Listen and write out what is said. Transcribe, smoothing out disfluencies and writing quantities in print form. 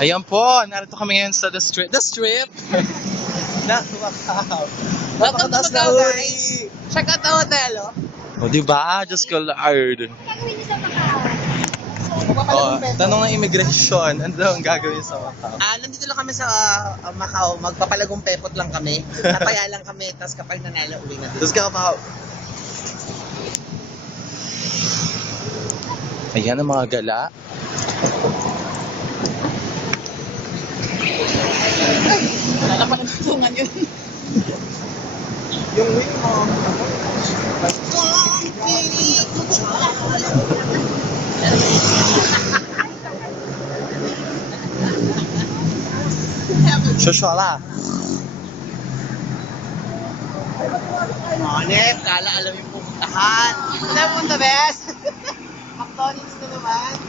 Ayan po, narito kami ngayon sa The Strip. The Strip! na Macau. Welcome to Napakataas na Macau, uri. guys. Check out the hotel, oh. O diba? Diyos ko Lord. Gagawin niyo sa Macau. O, tanong ng immigration. Ano daw ang gagawin sa Macau? Nandito lang kami sa Macau. Magpapalagong pepot lang kami. Nataya lang kami, tapos kapag nanalo, uwi na din. Tapos ka Macau. Ayan ang mga gala. Wala pa nagtungan yun. Yung wing mo. Shoshwala. Monep, kala alam yung pupuntahan. Saan punta, Bes? McDonald's na naman.